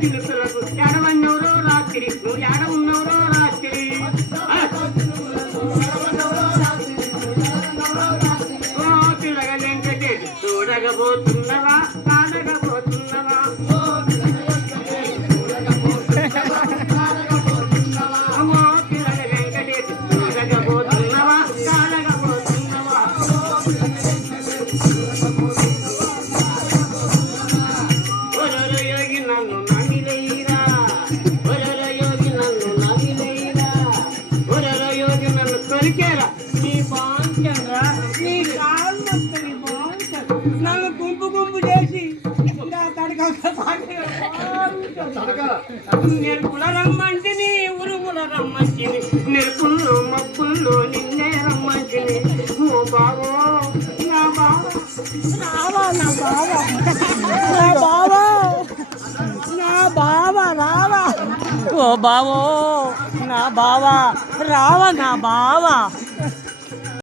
చిలుకలకు ఎడవన్నెవరో రాత్రి నువ్వు ఎడ ఉన్నవరో రాత్రి పిల్లగ వెంకటేష్ చూడగబోతున్నవా కాడగబోతున్నవా నన్ను యోగి నన్ను తొలికేరా నీ బాంచరా నీ కాళ్ళు వస్తుంది బాగుంటుంది నన్ను గుంపు గుంపు చేసి ఇంకా తడక నెరుపుల రమ్మంటిని ఉరుముల రమ్మంటిని. నెరుపుల్లో మబ్బుల్లో నిన్నే రమ్మంటిని. ఓ బావో నా బావో రావా నా బావ నా బావ. ఓ బావో నా బావా రావా నా బావా.